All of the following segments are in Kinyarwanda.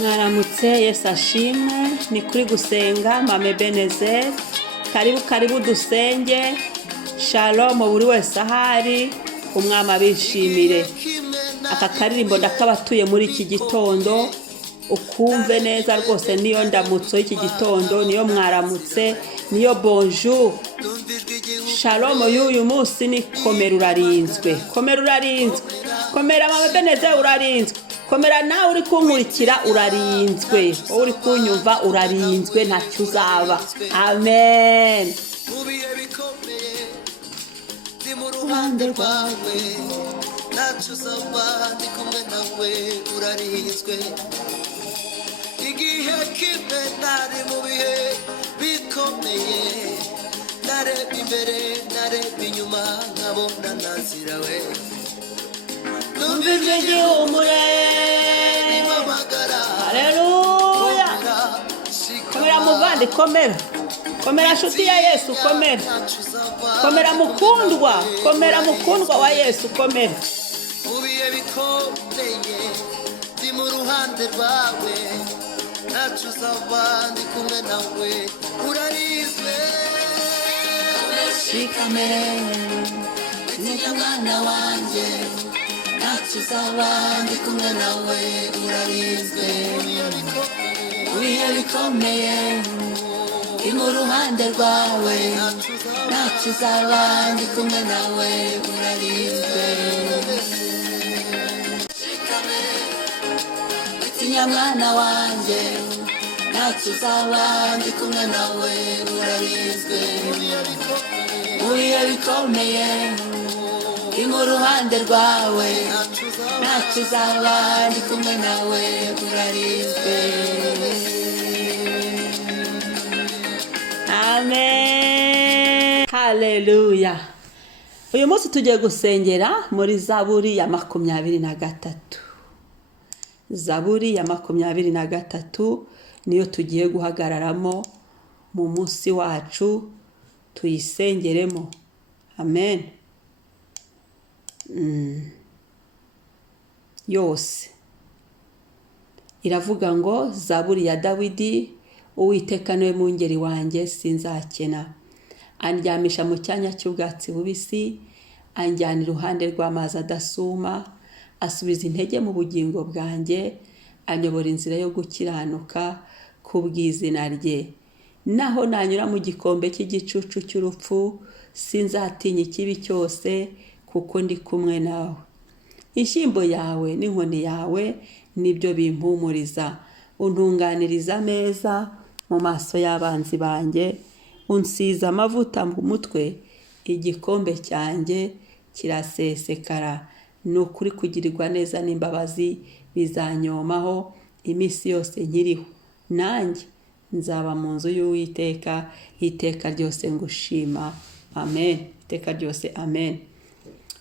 Mwaramutse, Yesu ashimwe. Ni kuri gusenga mama Ebenezer. Karibu dusenge. Shalom buri wese ahari, umwami abishimire. Aka karirimbo ndakabatuye muri iki gitondo, ukumve neza rwose. Niyo ndamutso y'iki gitondo, niyo mwaramutse, niyo bonjour. Shalom y'uyu munsi ni komera urarinzwe. Komera mama Ebenezer urarinzwe. Komera nawe uri kunkurikira urarinzwe. Wowe uri kunyumva urarinzwe, ntacyo uzaba. Amen. Ruhande rwawe ntacyo uzaba, ndi kumwe nawe urarinzwe. Igihe kimwe nari mu bihe bikomeye, nareba imbere nareba inyuma nkabona nazira we. Numva ijwi ry'ihumure rimamagara. Haleluya. Komera muvandi, komera nshuti ya Yesu, komera mukundwa wa Yesu, komera. Mu bihe bikomeye ndi mu ruhande rwawe ntacyo uzaba, ndi kumwe nawe urarinzwe. Shikame niyo mwana wanjye, ntacyo uzaba, ndi kumwe nawe urarinzwe. Mu bihe bikomeye ndi mu ruhande rwawe ntacyo uzaba, ndi kumwe nawe urarinzwe. Shikame witinya mwana wanjye, ntacyo uzaba, ndi kumwe nawe urarinzwe. Mu bihe bikomeye ndi mu ruhande rwawe ntacyo uzaba, ndi kumwe nawe urarinzwe. Amen. Haleluya. Uyu munsi tugiye gusengera muri Zaburi ya 23. Zaburi ya 23 niyo tugiye guhagararamo mu munsi wacu, tuyisengeremo. Amen. Yose iravuga ngo, Zaburi ya Dawidi. Uwiteka niwe mungeri wanjye sinzakena. Andyamisha mu cyanya cy'ubwatsi bubisi, anjyana iruhande rw'amazi adasuma, asubiza intege mu bugingo bwanjye, anyobora inzira yo gukiranuka kubw'izina rye. Naho nanyura mu gikombe cy'igicucu cy'urupfu, sinzatinya ikibi cyose, kuko ndi kumwe nawe. Inshyimbo yawe n'inkoni yawe nibyo bimpumuriza. Untunganiriza ameza mu maso y'abanzi banjye, unsiza amavuta mu mutwe, igikombe cyanjye kirasesekara. Ni ukuri kugirirwa neza n'imbabazi bizanyomaho iminsi yose nkiriho. Nanjye nzaba mu nzu y'Uwiteka iteka ryose ngushima. Amen. Iteka ryose amen.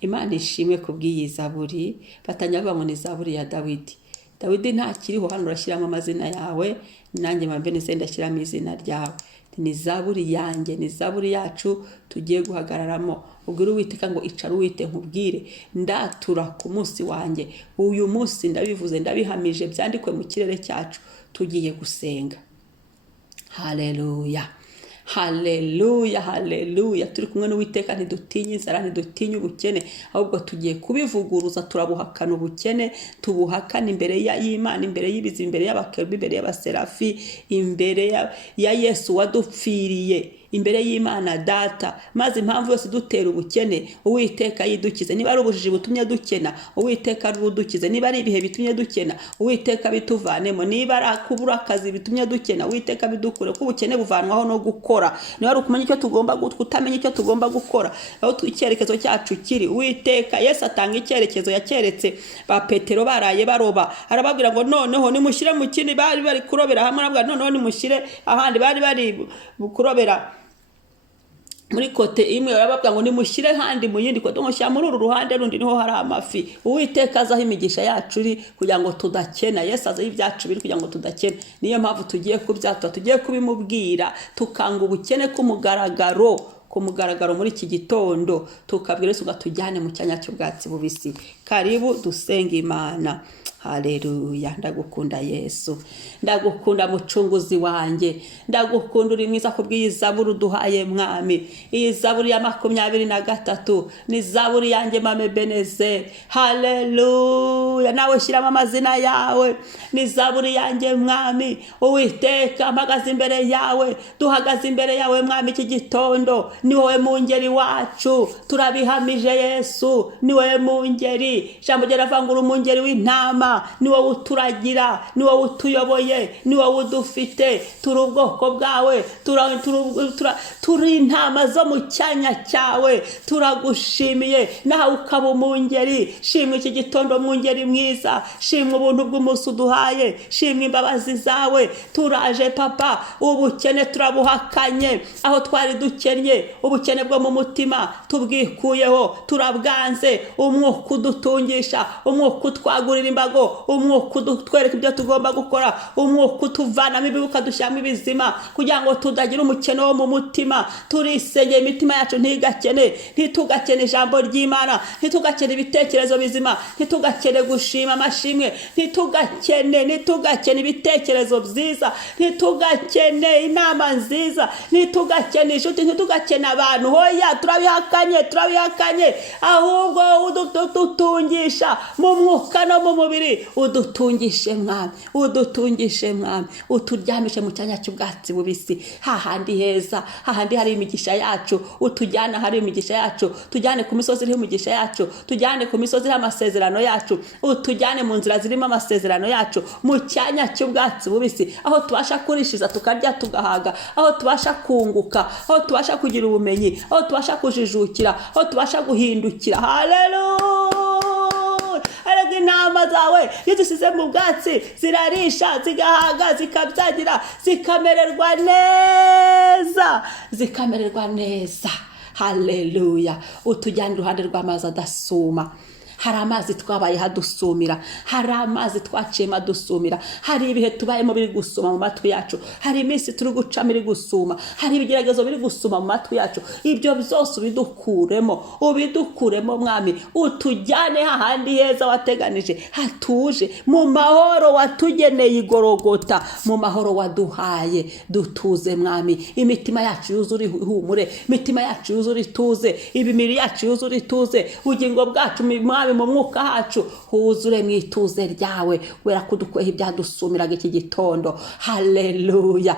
Imana ishimwe kubw'iyi Zaburi. Batanyavuga ngo ni Zaburi ya Dawidi. Dawidi ntakiriho, hano urashyiramo amazina yawe, nanjye mama Ebenezer ndashyiramo izina ryawe. Ni Zaburi yanjye, ni Zaburi yacu tugiye guhagararamo. Ubwire Uwiteka ngo icara Uwite nkubwire, ndatura ku munsi wanjye. Uyu munsi ndabivuze, ndabihamije, byandikwe mu kirere cyacu. Tugiye gusenga. Haleluya. Turi kumwe n'Uwiteka, ntidutinya inzara, ntidutinya ubukene, ahubwo tugiye kubivuguruza. Turabuhakana ubukene, tubuhakana imbere y'Imana, imbere y'ibizi, imbere y'abakerubi, imbere y'abaserafi, imbere ya Yesu wadupfiriye, imbere y'Imana Data. Maze impamvu yose dutera ubukene, Uwiteka yidukize. Niba ari ubujiji butumye dukena, Uwiteka arudukize. Niba ari ibihe bitumye dukena, Uwiteka bituvanemo. Niba ari kubura akazi bitumye dukena, Uwiteka bidukure. Ko ubukene buvanwaho no gukora. Niba ari ukumenya icyo tugomba kutamenya icyo tugomba gukora, aho icyerekezo cyacu kiri. Uwiteka Yesu atanga icyerekezo, yacyeretse ba Petero baraye baroba. Arababwira ngo noneho nimushyire mu kindi. Bari kurobera hamwe, arababwira noneho nimushyire ahandi. Bari kurobera muri kote imwe, barababwira ngo nimushyire handi mu yindi kote, ngo shyira muri uru ruhande rundi niho hari amafi. Uwiteka azaho imigisha yacu iri kugira ngo tudakena. Yesu azaho ibyacu biri kugira ngo tudakena. Niyo mpamvu tugiye kubyatura, tugiye kubimubwira, tukanga ubukene kumugaragaro muri iki gitondo, tukabwira Yesu ngo tujyane mu cyanya cy'ubwatsi bubisi. Karibu dusenge Imana. Haleluya, ndagukunda Yesu, ndagukunda mucunguzi wanjye, ndagukunda uri mwiza kubw'iyi zaburi uduhaye mwami. Iyi zaburi ya 23 ni zaburi yanjye mama Ebenezer. Haleluya, nawe shyiramo amazina yawe. Ni zaburi yanjye mwami. Uwiteka, mpagaze imbere yawe, duhagaze imbere yawe mwami iki gitondo. Ni wowe mungeri wacu, turabihamije Yesu, ni wowe mungeri. Jambo ry'avangura umungeri w'intama, ni wowe uturagira, ni wowe utuyoboye, ni wowe udufite. Turi ubwoko bwawe, turi intama zo mu cyanya cyawe. Turagushimiye nawe ukaba umungeri. Shimwe iki gitondo mungeri mwiza, shimwe ubuntu bw'umunsi uduhaye, shimwe imbabazi zawe. Turaje papa, ubukene turabuhakanye, aho twari dukennye ubukene bwo mu mutima tubwikuyeho, turabwanze. Umwuka udutungisha, umwuka utwagurira imbago, umwuka udutwereka ibyo tugomba gukora, umwuka utuvanamo ibibi ukadushyiramo ibizima, kugira ngo tudagira umukene wo mu mutima. Turisengeye imitima yacu ntigakene, ntitugakene ijambo ry'Imana, ntitugakene ibitekerezo bizima, ntitugakene gushima amashimwe, ntitugakene ibitekerezo byiza, ntitugakene inama nziza, ntitugakene inshuti, ntitugakene abantu. Hoya, turabihakanye. Ahubwo udutungisha mu mwuka no mu mubiri, udutungishe mwami, uturyamishe mu cyanya cy'ubwatsi bubisi, hahandi heza, hahandi hari imigisha yacu. Utujyana hari imigisha yacu, tujyane ku misozi iriho imigisha yacu, tujyane ku misozi iriho amasezerano yacu, utujyane mu nzira zirimo amasezerano yacu, mu cyanya cy'ubwatsi bubisi, aho tubasha kurishiza tukarya tugahaga, aho tubasha kunguka, aho tubasha kugira ubumenyi, aho tubasha kujijukira, aho tubasha guhindukira. Haleluya. Ariko intama zawe iyo dusize mu bwatsi zirarisha, zigahaga, zikabyagira, zikamererwa neza. Haleluya. Utujyana iruhande rw'amazi adasuma. Hari amazi twabaye hadusumira, hari amazi twaciyemo adusumira, hari ibihe tubayemo biri gusuma mu matwi yacu, hari iminsi turi gucamo iri gusuma, hari ibigeragezo biri gusuma mu matwi yacu. Ibyo byose ubidukuremo mwami, utujyane hahandi heza wateganije, hatuje, mu mahoro watugeneye igorogota, mu mahoro waduhaye. Dutuze mwami, imitima yacu yuzure ihumure, imitima yacu yuzure ituze, ibimiri yacu yuzure ituze, ubugingo bwacu mwami mu mwuka hacu huzure mu ituze ryawe, kubera ko dukweho ibyadusumiraga iki gitondo. Haleluya.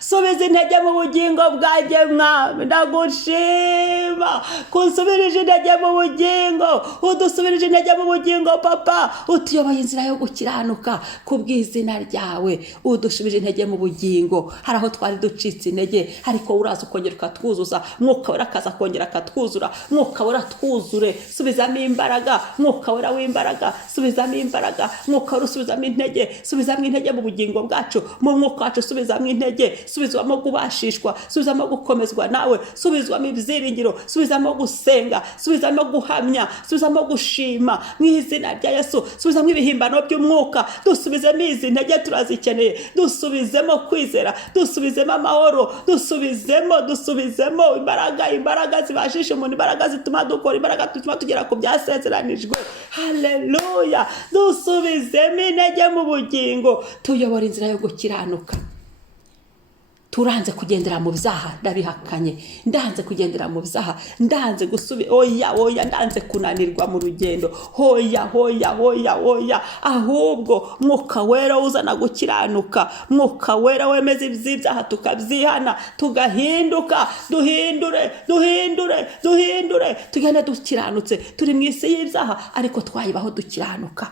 Subiza intege mu bugingo bwanjye mwami, ndagushima kunsubirije intege mu bugingo, udusubirije intege mu bugingo papa, utuyoboye inzira yo gukiranuka kubw'izina ryawe, udushubije intege mu bugingo. Hari aho twari ducitse intege, ariko uraza ukongera ukatwuzuza, mwuka wera akaza kongera akatwuzura, mwuka wera twuzure, subizamo imbaraga, mwuka wera w'imbaraga, subizamo imbaraga, mwuka wera usubizamo intege, subizamo intege mu bugingo bwacu, mu mwuka wacu subizamo intege, subizamo kubashishwa, subizamo gukomezwa nawe, subizamo ibyiringiro, subizamo gusenga, subizamo guhamya, subizamo gushima mu izina rya Yesu, subizamo ibihimbano by'umwuka, dusubizemo izi ntege turazikeneye, dusubizemo kwizera, dusubizemo amahoro, dusubizemo imbaraga zibashisha umuntu, imbaraga zituma dukora, imbaraga zituma tugera ku byasezeranijwe. Haleluya. Dusubizemo intege mu bugingo, tuyobora inzira yo gukiranuka. Turanze kugendera mu byaha, ndabihakanye, ndanze kugendera mu byaha, ndanze oya, ndanze kunanirwa mu rugendo. Hoya, ahubwo mwuka wera uzana gukiranuka, mwuka wera wemeza iby'ibyaha tukabyihana, tugahinduka, duhindure, tugende dukiranutse. Turi mu isi y'ibyaha ariko twayibaho dukiranuka.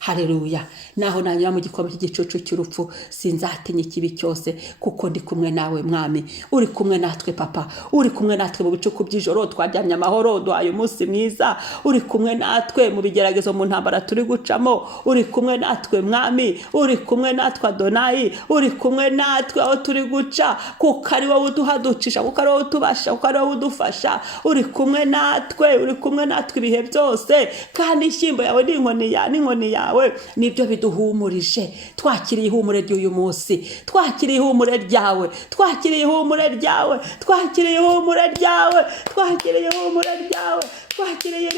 Haleluya. Naho nanyura mu gikombe cy'igicucu cy'urupfu, sinzatinya ikibi cyose, kuko ndi kumwe nawe mwami. Uri kumwe natwe papa, uri kumwe natwe mu bicuku by'ijoro, twaryamye amahoro, duhaye umunsi mwiza. Uri kumwe natwe mu bigeragezo, mu ntambara turi gucamo, uri kumwe natwe mwami, uri kumwe natwe Adonai, uri kumwe natwe aho turi guca, kuko ari wowe uduhaducisha, kuko ari wowe utubasha, kuko ari wowe udufasha. Uri kumwe natwe ibihe byose, kandi ishyimbo yawe n'inkoni yawe nibyo biduhumurije. Twakiriye ihumure ry'uyu munsi, twakiriye ihumure ryawe, twakiriye ihumure ryawe, twakiriye ihumure ryawe, twakiriye ihumure ryawe, twakiriye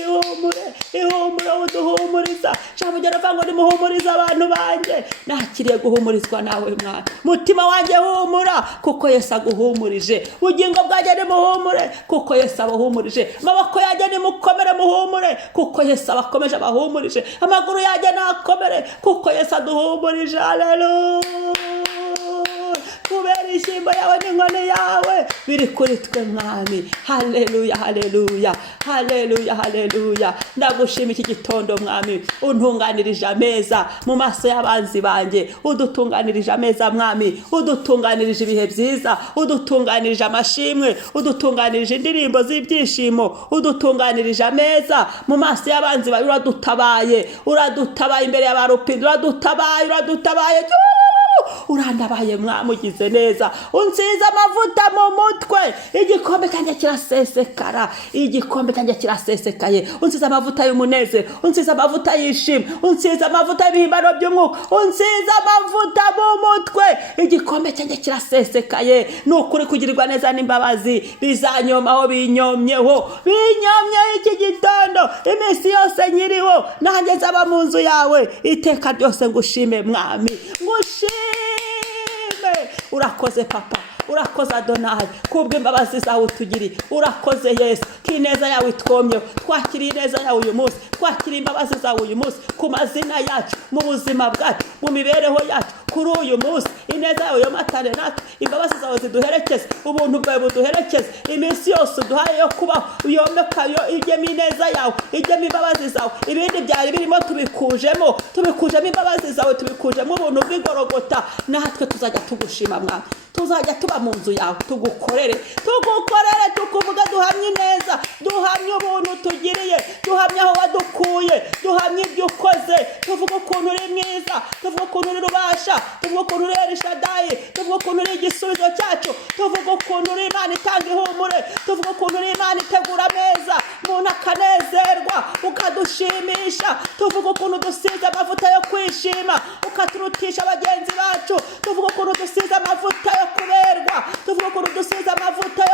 ihumure uduhumuriza. Ijambo ryaravuga ngo nimuhumurize abantu banjye. Nakiriye guhumurizwa nawe mwana. Mutima wanjye humura kuko Yesu aguhumurije. Ubugingo bwanjye nimuhumure kuko Yesu abuhumurije. Amaboko yanjye nimukomere muhumure kuko Yesu abakomeje abahumurije. Amaguru yanjye nakomere kuko Yesu aduhumurije. Haleluya. Kubera ishyimbo yawe n'inkoni yawe biri kuri twe mwami. Haleluya haleluya haleluya haleluya. Ndagushima iki gitondo mwami, untunganirije ameza mu maso y'abanzi banjye. Udutunganirije ameza mwami, udutunganirije ibihe byiza, udutunganirije amashimwe, udutunganirije indirimbo z'ibyishimo, udutunganirije ameza mu maso y'abanzi bawe. Uradutabaye imbere y'abarupindi, uradutabaye urandabaye mwami, ugize neza. Unsize amavuta mu mutwe, igikombe cyanjye kirasesekara, igikombe cyanjye kirasesekaye. Unsize amavuta y'umunezero, unsize amavuta y'ishimwe, unsize amavuta y'ibihimbano by'umwuka, unsize amavuta mu mutwe, igikombe cyanjye kirasesekaye. Nukuri kugirirwa neza n'imbabazi bizanyomaho, binyomyeho iki gitondo, iminsi yose nyiriho. Nanjye nzaba mu nzu yawe iteka ryose. Ngushime mwami, ngushime. Urakoze papa, urakoze Adonai kubw'imbabazi zawe utugiriye. Urakoze Yesu kineza yawe itwomyeho. Twakiriye neza yawe uyu munsi, twakiriye imbabazi zawe uyu munsi ku mazina yacu, mu buzima bwacu, mu mibereho yacu. Kuri uyu munsi ineza yawe yomatane natwe, imbabazi zawe ziduherekeze, ubuntu bwawe buduherekeze iminsi yose uduhaye yo kubaho. Uyomekayo ijyemo ineza yawe, ijyemo imbabazi zawe. Ibindi byari birimo tubikujemo imbabazi zawe, tubikujemo ubuntu bw'igorogota. Natwe tuzajya tugushima mwami, tuzajya tuba mu nzu yawe tugukorere, tukuvuga, duhamye neza, duhamye ubuntu tugiriye, duhamye aho wadukuye, duhamye ibyo ukoze. Tuvuga ukuntu uri mwiza, tuvuga ukuntu uri rubasha, tuvuga ukuntu uri Elishadayi, tuvuga ukuntu uri igisubizo cyacu, tuvuga ukuntu uri Imana itanga ihumure, tuvuga ukuntu uri Imana itegura ameza umuntu akanezerwa ukadushimisha. Tuvuga ukuntu dusize amavuta yo kwishima ukaturutisha bagenzi bacu. Tuvuga ukuntu dusize amavuta yo kuberwa, tuvuga ukuntu dusize amavuta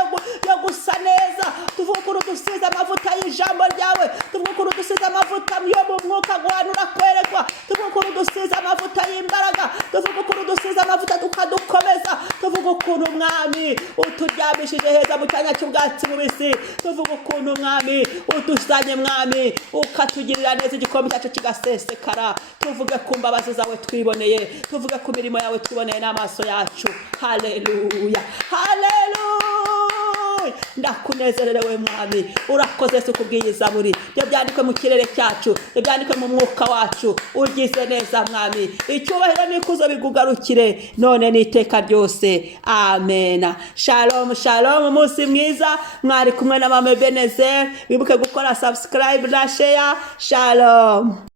yo gusa neza, tuvuga ukuntu dusize amavuta y'ijambo ryawe, tuvuga ukuntu dusize amavuta yo mu mwuka guhanura kwerekwa, tuvuga ukuntu dusize amavuta y'imbaraga, tuvuga ukuntu dusize amavuta tukadukomeza. Tuvuga ukuntu mwami uturyamishije heza mu cyanya cy'ubwatsi bubisi. Tuvuga ukuntu mwami udusanye mwami ukatugirira neza, igikombe cyacu kigasesekara. Tuvuge ku mbabazi zawe twiboneye, tuvuge ku mirimo yawe twiboneye n'amaso yacu. Haleluya haleluya. Ndakunezerewe mwami, urakoze se kubwiye zaburi. Byo byandikwe mu kirere cyacu, byo byandikwe mu mwuka wacu. Ugize neza mwami, icyubahiro n'ikuzo bigugarukire none n'iteka ryose. Amen. Shalom shalom. Umunsi mwiza. Mwari kumwe na Mama Ebenezer. Wibuke gukora subscribe na share. Shalom.